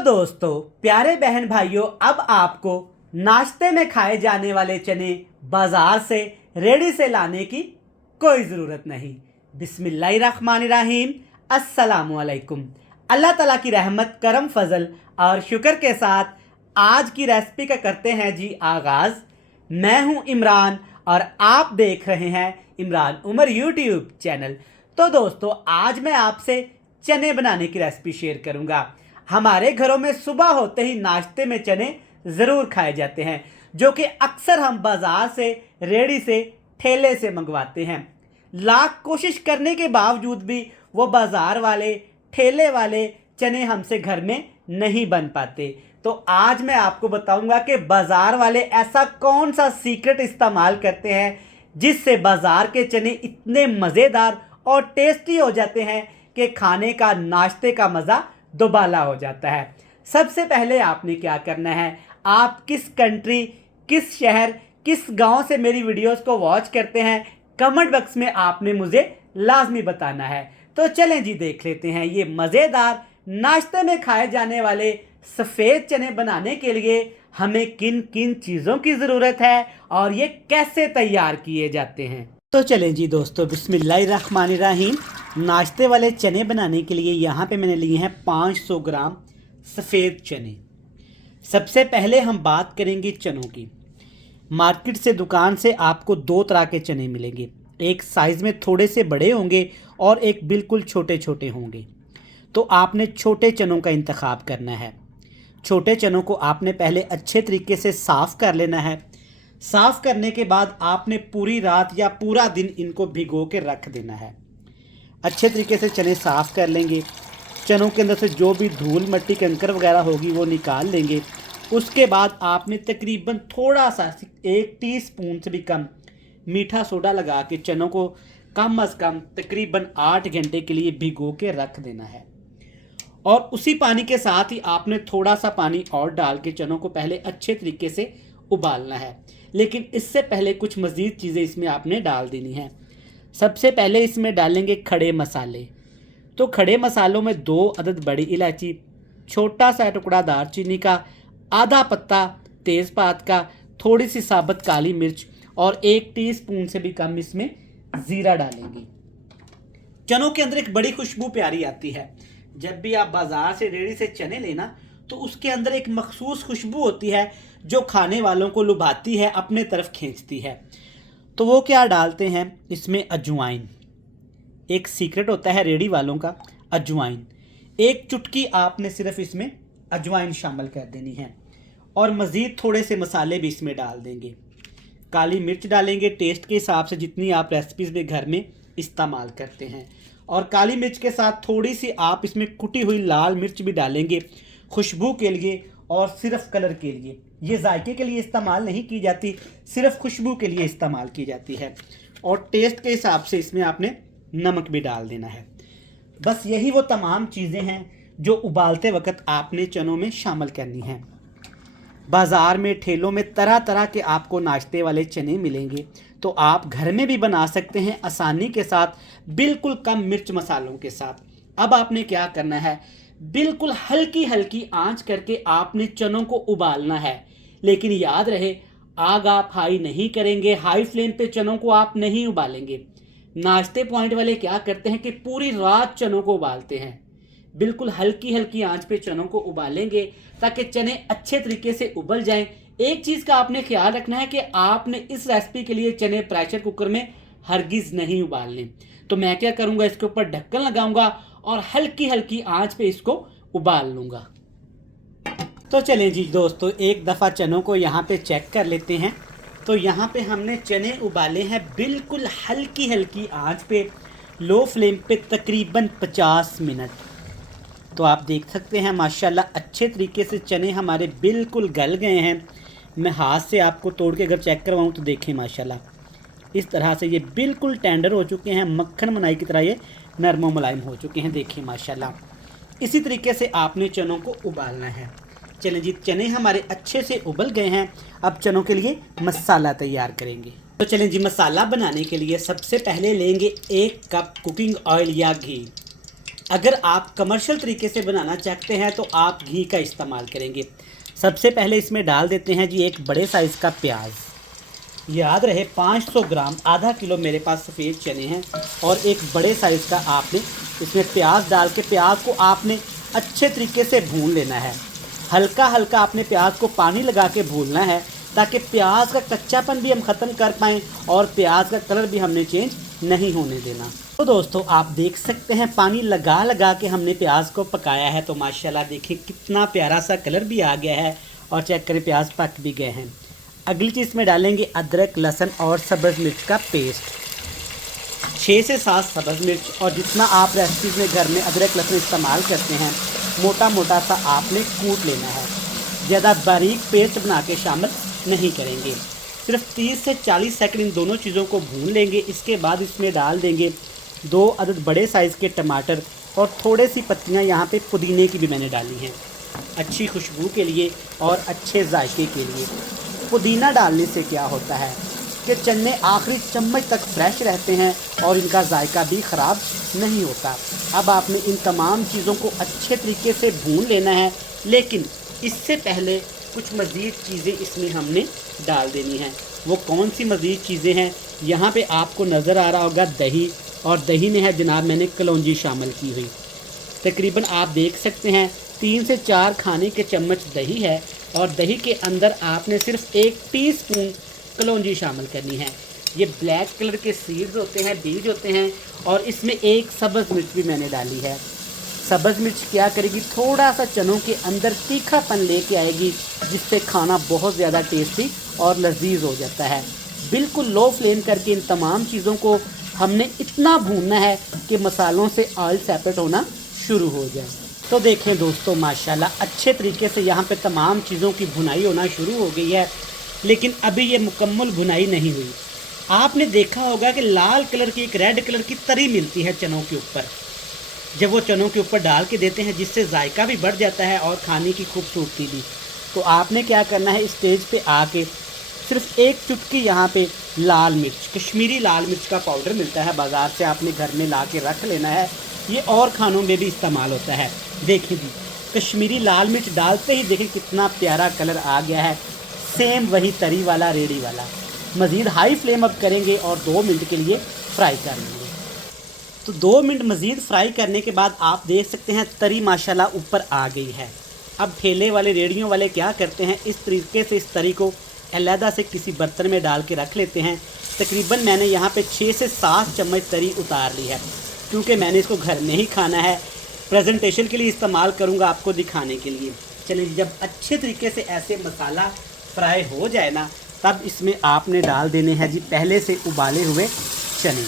दोस्तों, प्यारे बहन भाइयों, अब आपको नाश्ते में खाए जाने वाले चने बाजार से रेडी से लाने की कोई ज़रूरत नहीं। बिस्मिल्लाहिर्रहमानिर्रहीम, अस्सलामुअलैकुम। अल्लाह ताला की रहमत, करम, फजल और शुक्र के साथ आज की रेसिपी का करते हैं जी आगाज़। मैं हूं इमरान और आप देख रहे हैं इमरान उमर यूट्यूब चैनल। तो दोस्तों, आज मैं आपसे चने बनाने की रेसिपी शेयर करूंगा। हमारे घरों में सुबह होते ही नाश्ते में चने ज़रूर खाए जाते हैं, जो कि अक्सर हम बाज़ार से रेडी से ठेले से मंगवाते हैं। लाख कोशिश करने के बावजूद भी वो बाज़ार वाले ठेले वाले चने हमसे घर में नहीं बन पाते। तो आज मैं आपको बताऊंगा कि बाज़ार वाले ऐसा कौन सा सीक्रेट इस्तेमाल करते हैं जिससे बाज़ार के चने इतने मज़ेदार और टेस्टी हो जाते हैं कि खाने का, नाश्ते का मज़ा दोबाला हो जाता है। सबसे पहले आपने क्या करना है, आप किस कंट्री, किस शहर, किस गांव से मेरी वीडियोस को वॉच करते हैं, कमेंट बॉक्स में आपने मुझे लाजमी बताना है। तो चलें जी, देख लेते हैं ये मज़ेदार नाश्ते में खाए जाने वाले सफ़ेद चने बनाने के लिए हमें किन किन चीज़ों की ज़रूरत है और ये कैसे तैयार किए जाते हैं। तो चलें जी दोस्तों, बिस्मिल्लाहिर्रहमानिर्रहीम। नाश्ते वाले चने बनाने के लिए यहाँ पे मैंने लिए हैं 500 ग्राम सफ़ेद चने। सबसे पहले हम बात करेंगे चनों की। मार्केट से, दुकान से आपको दो तरह के चने मिलेंगे। एक साइज़ में थोड़े से बड़े होंगे और एक बिल्कुल छोटे छोटे होंगे। तो आपने छोटे चनों का इंतखाब करना है। छोटे चनों को आपने पहले अच्छे तरीके से साफ़ कर लेना है। साफ़ करने के बाद आपने पूरी रात या पूरा दिन इनको भिगो के रख देना है। अच्छे तरीके से चने साफ़ कर लेंगे। चनों के अंदर से जो भी धूल, मिट्टी, कंकर वगैरह होगी वो निकाल लेंगे। उसके बाद आपने तकरीबन थोड़ा सा 1 टीस्पून से भी कम मीठा सोडा लगा के चनों को कम अज़ कम तकरीबन 8 घंटे के लिए भिगो के रख देना है। और उसी पानी के साथ ही आपने थोड़ा सा पानी और डाल के चनों को पहले अच्छे तरीके से उबालना है। लेकिन इससे पहले कुछ मज़ीद चीज़ें इसमें आपने डाल देनी हैं। सबसे पहले इसमें डालेंगे खड़े मसाले। तो खड़े मसालों में 2 अदद बड़ी इलायची, छोटा सा टुकड़ा दालचीनी का, आधा पत्ता तेज़पात का, थोड़ी सी साबुत काली मिर्च और 1 टीस्पून से भी कम इसमें ज़ीरा डालेंगे। चनों के अंदर एक बड़ी खुशबू प्यारी आती है। जब भी आप बाज़ार से रेडी से चने लेना तो उसके अंदर एक मखसूस खुशबू होती है जो खाने वालों को लुभाती है, अपने तरफ खींचती है। तो वो क्या डालते हैं इसमें, अजवाइन। एक सीक्रेट होता है रेडी वालों का, अजवाइन। 1 चुटकी आपने सिर्फ इसमें अजवाइन शामिल कर देनी है। और मज़ीद थोड़े से मसाले भी इसमें डाल देंगे। काली मिर्च डालेंगे टेस्ट के हिसाब से, जितनी आप रेसिपीज़ में घर में इस्तेमाल करते हैं। और काली मिर्च के साथ थोड़ी सी आप इसमें कुटी हुई लाल मिर्च भी डालेंगे, खुशबू के लिए और सिर्फ कलर के लिए। ये जायके के लिए इस्तेमाल नहीं की जाती, सिर्फ खुशबू के लिए इस्तेमाल की जाती है। और टेस्ट के हिसाब से इसमें आपने नमक भी डाल देना है। बस यही वो तमाम चीज़ें हैं जो उबालते वक्त आपने चनों में शामिल करनी हैं। बाज़ार में, ठेलों में तरह तरह के आपको नाश्ते वाले चने मिलेंगे, तो आप घर में भी बना सकते हैं आसानी के साथ, बिल्कुल कम मिर्च मसालों के साथ। अब आपने क्या करना है, बिल्कुल हल्की हल्की आंच करके आपने चनों को उबालना है। लेकिन याद रहे, आग आप हाई नहीं करेंगे, हाई फ्लेम पे चनों को आप नहीं उबालेंगे। नाश्ते पॉइंट वाले क्या करते हैं कि पूरी रात चनों को उबालते हैं। बिल्कुल हल्की हल्की आंच पे चनों को उबालेंगे ताकि चने अच्छे तरीके से उबल जाएं। एक चीज़ का आपने ख्याल रखना है कि आपने इस रेसिपी के लिए चने प्रेशर कुकर में हरगिज़ नहीं उबालने। तो मैं क्या करूँगा, इसके ऊपर ढक्कन लगाऊंगा और हल्की हल्की आंच पे इसको उबाल लूँगा। तो चलें जी दोस्तों, एक दफ़ा चनों को यहाँ पे चेक कर लेते हैं। तो यहाँ पे हमने चने उबाले हैं बिल्कुल हल्की हल्की आंच पे, लो फ्लेम पे तकरीबन 50 मिनट। तो आप देख सकते हैं माशाल्लाह अच्छे तरीके से चने हमारे बिल्कुल गल गए हैं। मैं हाथ से आपको तोड़ के अगर चेक करवाऊँ तो देखें माशाल्लाह इस तरह से ये बिल्कुल टेंडर हो चुके हैं, मक्खन मलाई की तरह ये नरम व मुलायम हो चुके हैं। देखिए माशाल्लाह इसी तरीके से आपने चनों को उबालना है। चलें जी, चने हमारे अच्छे से उबल गए हैं। अब चनों के लिए मसाला तैयार करेंगे। तो चलें जी, मसाला बनाने के लिए सबसे पहले लेंगे 1 कप कुकिंग ऑयल या घी। अगर आप कमर्शियल तरीके से बनाना चाहते हैं तो आप घी का इस्तेमाल करेंगे। सबसे पहले इसमें डाल देते हैं जी एक बड़े साइज़ का प्याज। याद रहे 500 ग्राम, आधा किलो मेरे पास सफ़ेद चने हैं और एक बड़े साइज़ का आपने इसमें प्याज डाल के प्याज को आपने अच्छे तरीके से भून लेना है। हल्का हल्का आपने प्याज को पानी लगा के भूनना है ताकि प्याज का कच्चापन भी हम ख़त्म कर पाएँ और प्याज का कलर भी हमने चेंज नहीं होने देना। तो दोस्तों आप देख सकते हैं पानी लगा लगा के हमने प्याज को पकाया है, तो माशाल्लाह देखिए कितना प्यारा सा कलर भी आ गया है और चेक करें प्याज पक भी गए हैं। अगली चीज़ में डालेंगे अदरक, लहसुन और सब्ज़ मिर्च का पेस्ट, 6 से 7 सब्ज़ मिर्च। और जितना आप रेसिपीज़ में घर में अदरक लहसुन इस्तेमाल करते हैं मोटा मोटा सा आपने कूट लेना है, ज़्यादा बारीक पेस्ट बना के शामिल नहीं करेंगे। सिर्फ 30 से 40 सेकंड इन दोनों चीज़ों को भून लेंगे। इसके बाद इसमें डाल देंगे 2 अदद बड़े साइज़ के टमाटर और थोड़े सी पत्तियां यहाँ पे पुदीने की भी मैंने डाली हैं अच्छी खुशबू के लिए और अच्छे जायके के लिए। पुदीना डालने से क्या होता है कि चने आखिरी चम्मच तक फ्रेश रहते हैं और इनका जायका भी ख़राब नहीं होता। अब आपने इन तमाम चीज़ों को अच्छे तरीके से भून लेना है, लेकिन इससे पहले कुछ मज़ीद चीज़ें इसमें हमने डाल देनी हैं। वो कौन सी मज़ीद चीज़ें हैं, यहाँ पे आपको नज़र आ रहा होगा दही, और दही में है जनाब मैंने कलौंजी शामिल की हुई। तकरीबन आप देख सकते हैं 3 से 4 खाने के चम्मच दही है और दही के अंदर आपने सिर्फ 1 टीस्पून कलौंजी शामिल करनी है। ये ब्लैक कलर के सीड्स होते हैं, बीज होते हैं। और इसमें 1 सब्ज़ मिर्च भी मैंने डाली है। सब्ज़ मिर्च क्या करेगी, थोड़ा सा चनों के अंदर तीखापन लेके आएगी, जिससे खाना बहुत ज़्यादा टेस्टी और लजीज हो जाता है। बिल्कुल लो फ्लेम करके इन तमाम चीज़ों को हमने इतना भूनना है कि मसालों से ऑयल सेपरेट होना शुरू हो जाए। तो देखें दोस्तों माशाल्लाह अच्छे तरीके से यहाँ पे तमाम चीज़ों की भुनाई होना शुरू हो गई है, लेकिन अभी ये मुकम्मल भुनाई नहीं हुई। आपने देखा होगा कि लाल कलर की एक रेड कलर की तरी मिलती है चनों के ऊपर, जब वो चनों के ऊपर डाल के देते हैं जिससे जायका भी बढ़ जाता है और खाने की खूबसूरती भी। तो आपने क्या करना है, इस स्टेज पे आके सिर्फ 1 चुटकी यहाँ पे लाल मिर्च, कश्मीरी लाल मिर्च का पाउडर मिलता है बाज़ार से, आपने घर में ला के रख लेना है। ये और खानों में भी इस्तेमाल होता है। देखिए जी कश्मीरी लाल मिर्च डालते ही देखिए कितना प्यारा कलर आ गया है, सेम वही तरी वाला रेडी वाला। मज़ीद हाई फ्लेम अप करेंगे और 2 मिनट के लिए फ्राई कर लेंगे। तो 2 मिनट मज़ीद फ्राई करने के बाद आप देख सकते हैं तरी माशाल्लाह ऊपर आ गई है। अब ठेले वाले रेडियों वाले क्या करते हैं, इस तरीके से इस तरी को अलहदा से किसी बर्तन में डाल के रख लेते हैं। तकरीबन मैंने यहाँ पे 6 से 7 चम्मच तरी उतार ली है, क्योंकि मैंने इसको घर में ही खाना है, प्रेजेंटेशन के लिए इस्तेमाल करूँगा आपको दिखाने के लिए। चलिए जब अच्छे तरीके से ऐसे मसाला फ्राई हो जाए ना, तब इसमें आपने डाल देने हैं जी पहले से उबाले हुए चने।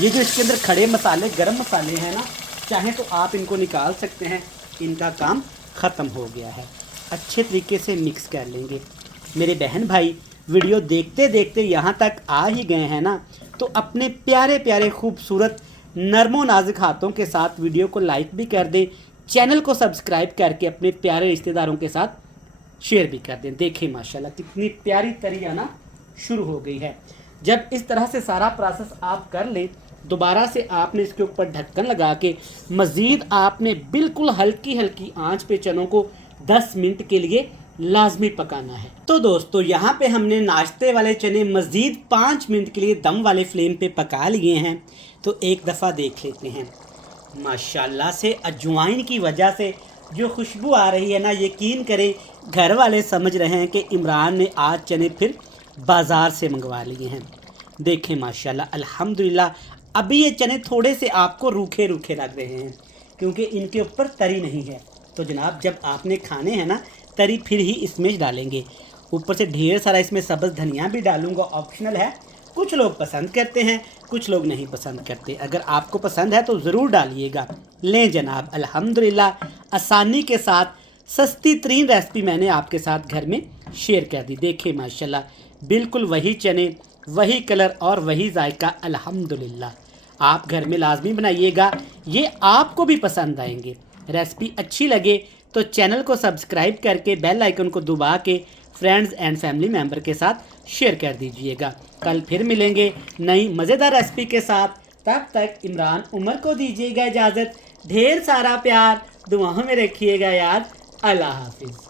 ये जो इसके अंदर खड़े मसाले गरम मसाले हैं ना, चाहें तो आप इनको निकाल सकते हैं, इनका काम ख़त्म हो गया है। अच्छे तरीके से मिक्स कर लेंगे। मेरे बहन भाई वीडियो देखते देखते यहाँ तक आ ही गए हैं ना, तो अपने प्यारे प्यारे खूबसूरत नरमो नाजुक हाथों के साथ वीडियो को लाइक भी कर दें, चैनल को सब्सक्राइब करके अपने प्यारे रिश्तेदारों के साथ शेयर भी कर दें। देखें माशाल्लाह कितनी प्यारी तरी आना शुरू हो गई है। जब इस तरह से सारा प्रोसेस आप कर लें, दोबारा से आपने इसके ऊपर ढक्कन लगा के मज़ीद आपने बिल्कुल हल्की हल्की आंच पे चनों को 10 मिनट के लिए लाजमी पकाना है। तो दोस्तों यहाँ पे हमने नाश्ते वाले चने मज़ीद 5 मिनट के लिए दम वाले फ्लेम पे पका लिए हैं। तो एक दफ़ा देख लेते हैं। माशाल्लाह से अजवाइन की वजह से जो खुशबू आ रही है ना, यकीन करें घर वाले समझ रहे हैं कि इमरान ने आज चने फिर बाज़ार से मंगवा लिए हैं। देखें माशाल्लाह अल्हम्दुलिल्लाह। अभी ये चने थोड़े से आपको रूखे रूखे लग रहे हैं क्योंकि इनके ऊपर तरी नहीं है। तो जनाब जब आपने खाने हैं ना, तरी फिर ही इसमें डालेंगे। ऊपर से ढेर सारा इसमें सब्ज़ धनिया भी डालूंगा, ऑप्शनल है। कुछ लोग पसंद करते हैं, कुछ लोग नहीं पसंद करते। अगर आपको पसंद है तो ज़रूर डालिएगा। लें जनाब अल्हम्दुलिल्लाह आसानी के साथ सस्ती तरीन रेसिपी मैंने आपके साथ घर में शेयर कर दी। देखिए माशाल्लाह बिल्कुल वही चने, वही कलर और वही जायका। अल्हम्दुलिल्लाह आप घर में लाजमी बनाइएगा, ये आपको भी पसंद आएंगे। रेसिपी अच्छी लगे तो चैनल को सब्सक्राइब करके बेल आइकन को दबा के फ्रेंड्स एंड फैमिली मेम्बर के साथ शेयर कर दीजिएगा। कल फिर मिलेंगे नई मज़ेदार रेसिपी के साथ। तब तक इमरान उमर को दीजिएगा इजाज़त। ढेर सारा प्यार, दुआओं में रखिएगा याद। अल्लाह हाफिज़।